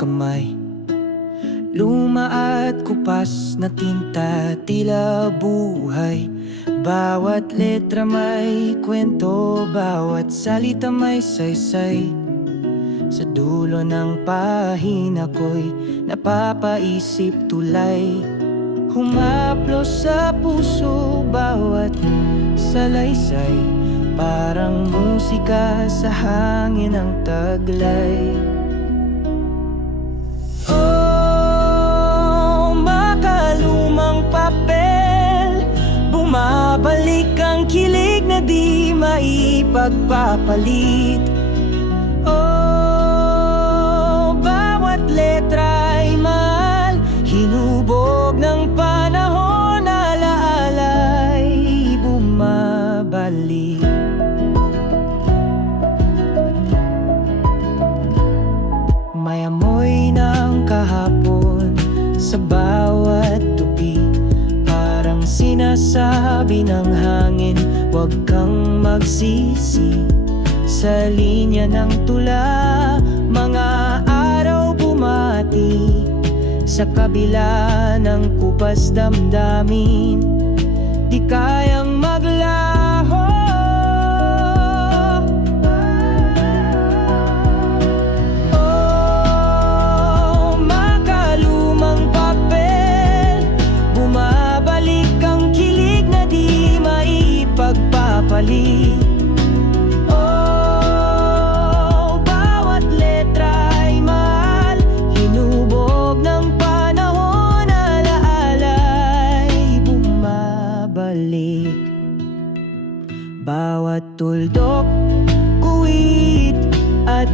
kamay. Luma at kupas na tinta, tila buhay. Bawat letra may kwento, bawat salita may saysay. Sa dulo ng pahina ko'y napapaisip tulay. Humaplos sa puso bawat salaysay, parang musika sa hangin ng taglay. Oh, makalumang papel, bumabalik ang kilig na di maipagpapalit. Oh, bawat letra'y mahal, hinubog ng panahon, alaala'y bumabalik. May amoy ng kahapon sa bawat tupi, parang sinasabi ng hangin, huwag kang magsisi. Sa linya ng tula, mga araw bumati, sa kabila ng kupas damdamin, di kayang maglaho. Oh, makalumang papel, bumabalik ang kilig na di maipagpapalit. Bawat tuldok, kuwit at